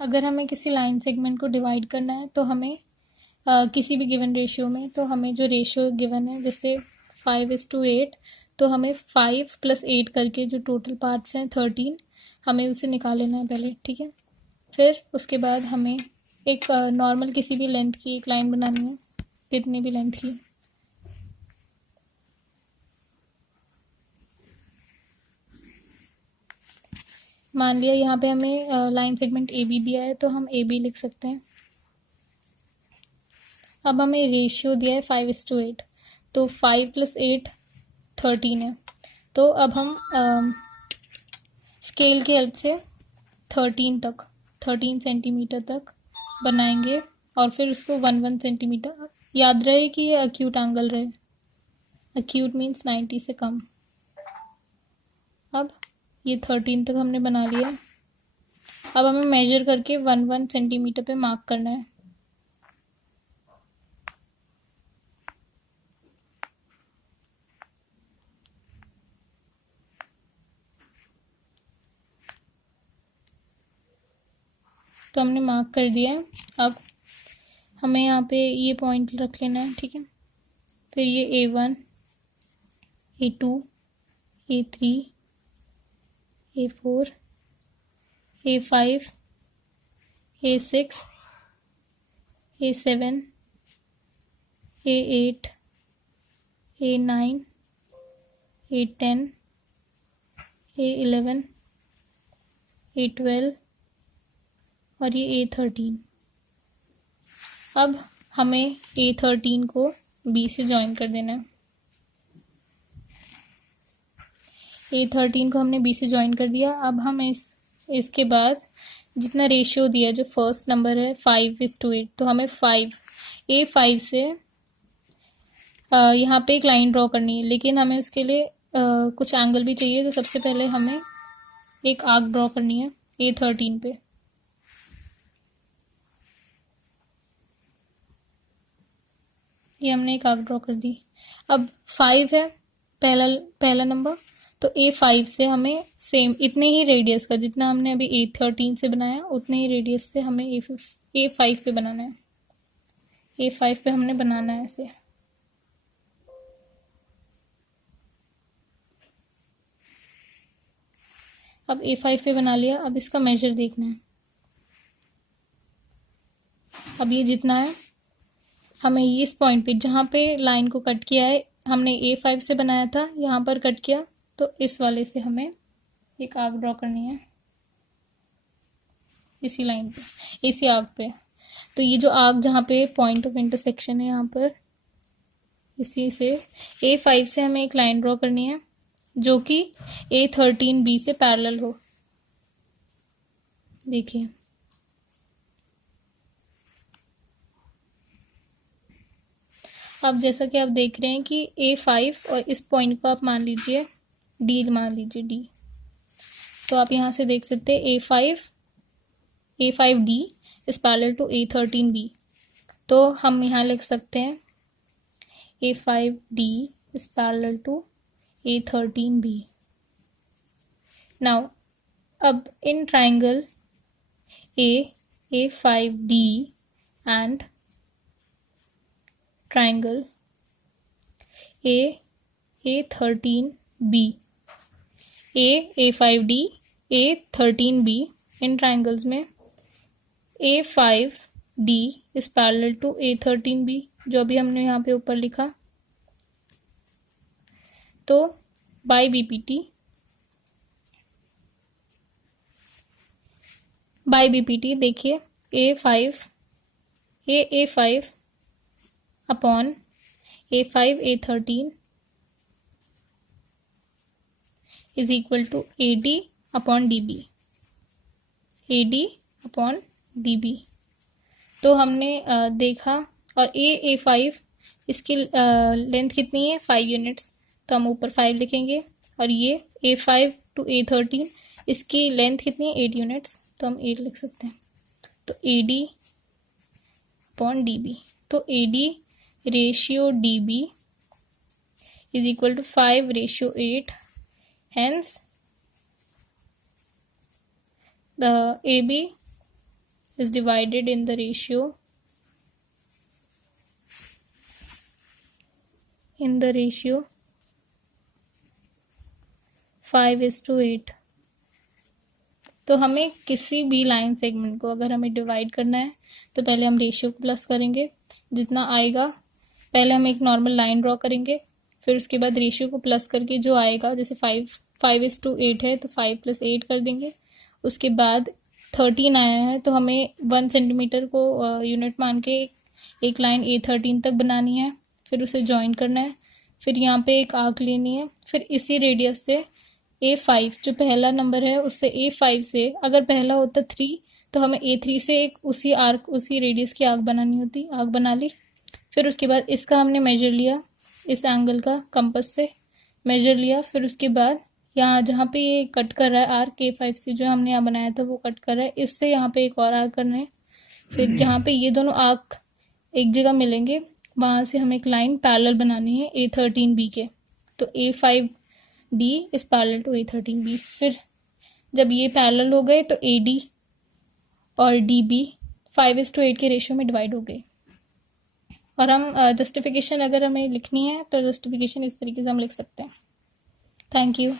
अगर हमें किसी लाइन सेगमेंट को डिवाइड करना है तो हमें किसी भी गिवन रेशियो में, तो हमें जो रेशियो गिवन है जैसे 5:8, तो हमें 5 + 8 करके जो टोटल पार्ट्स हैं 13, हमें उसे निकाल लेना है पहले, ठीक है। फिर उसके बाद हमें एक नॉर्मल किसी भी लेंथ की एक लाइन बनानी है, कितनी भी लेंथ की। मान लिया यहाँ पे हमें लाइन सेगमेंट ए बी दिया है, तो हम ए बी लिख सकते हैं। अब हमें रेशियो दिया है 5:8, तो 5 + 8 13 है। तो अब हम स्केल की हेल्प से 13 सेंटीमीटर तक बनाएंगे और फिर उसको 1 सेंटीमीटर, याद रहे कि ये एक्यूट एंगल रहे, एक्यूट मीन्स 90 से कम। अब ये 13 तक हमने बना लिया। अब हमें मेजर करके 1 सेंटीमीटर पे मार्क करना है। तो हमने मार्क कर दिया है। अब हमें यहाँ पे ये पॉइंट रख लेना है, ठीक है। फिर ये A1, A2, A3, A4, A5, A6, A7, A8, A9, A10, A11, A12 और ये A13। अब हमें A13 को B से ज्वाइन कर देना है। A13 को हमने B से ज्वाइन कर दिया। अब हम इसके बाद जितना रेशियो दिया, जो फर्स्ट नंबर है 5:8, तो हमें A5 से यहाँ पे एक लाइन ड्रॉ करनी है, लेकिन हमें उसके लिए कुछ एंगल भी चाहिए। तो सबसे पहले हमें एक आर्क ड्रॉ करनी है A13 पे। ये हमने एक आर्क ड्रॉ कर दी। अब 5 है पहला नंबर, तो A5 से हमें सेम इतने ही रेडियस का, जितना हमने अभी A13 से बनाया उतने ही रेडियस से हमें A5 पे बनाना है। A5 पे हमने बनाना है ऐसे। अब A5 पे बना लिया। अब इसका मेजर देखना है। अब ये जितना है, हमें इस पॉइंट पे जहाँ पे लाइन को कट किया है, हमने A5 से बनाया था, यहाँ पर कट किया, तो इस वाले से हमें एक आर्क ड्रॉ करनी है इसी लाइन पे, इसी आर्क पे। तो ये जो आर्क जहाँ पे पॉइंट ऑफ इंटरसेक्शन है, यहाँ पर इसी से A5 से हमें एक लाइन ड्रॉ करनी है जो कि A13B से पैरेलल हो। देखिए, अब जैसा कि आप देख रहे हैं कि A5 और इस पॉइंट को आप मान लीजिए D। तो आप यहाँ से देख सकते हैं A5D is parallel to A13B। तो हम यहाँ लिख सकते हैं A5D is parallel to A13B। Now अब in triangle A5D and triangle A13B, A5D, A13B, इन ट्राइंगल्स में A5D is parallel to A13B, जो भी हमने यहाँ पे ऊपर लिखा। तो बाय बीपीटी देखिए, A5 upon A5 A13 is equal to AD upon DB। तो हमने देखा, और A5 इसकी लेंथ कितनी है, 5 यूनिट्स, तो हम ऊपर 5 लिखेंगे। और ये A5 to A13 इसकी लेंथ कितनी है, 8 यूनिट्स, तो हम 8 लिख सकते हैं। तो AD अपॉन DB, तो AD ratio DB is equal to 5:8। Hence the AB is divided in the ratio 5:8। तो हमें किसी भी लाइन सेगमेंट को अगर हमें डिवाइड करना है तो पहले हम रेशियो को प्लस करेंगे, जितना आएगा पहले हम एक नॉर्मल लाइन ड्रॉ करेंगे, फिर उसके बाद रेशियो को प्लस करके जो आएगा, जैसे 5:8 है तो 5 + 8 कर देंगे। उसके बाद 13 आया है तो हमें 1 सेंटीमीटर को यूनिट मान के एक लाइन A13 तक बनानी है, फिर उसे ज्वाइन करना है, फिर यहाँ पे एक आर्क लेनी है, फिर इसी रेडियस से A5 जो पहला नंबर है उससे A5 से अगर पहला होता 3 तो हमें A3 से एक उसी रेडियस की आर्क बनानी होती, आर्क बना ली। फिर उसके बाद इसका हमने मेजर लिया, इस एंगल का कंपास से मेजर लिया, फिर उसके बाद यहाँ जहाँ पे ये कट कर रहा है आर्क A5 से जो हमने यहाँ बनाया था वो कट कर रहा है, इससे यहाँ पे एक और आर्क करना है। फिर जहाँ पे ये दोनों आर्क एक जगह मिलेंगे वहाँ से हमें एक लाइन पैरेलल बनानी है A13B के, तो A5D is parallel to A13B। फिर जब ये पैरेलल हो गए तो AD और DB 5:8 के रेशियो में डिवाइड हो गए। और हम जस्टिफिकेशन अगर हमें लिखनी है तो जस्टिफिकेशन इस तरीके से हम लिख सकते हैं। Thank you.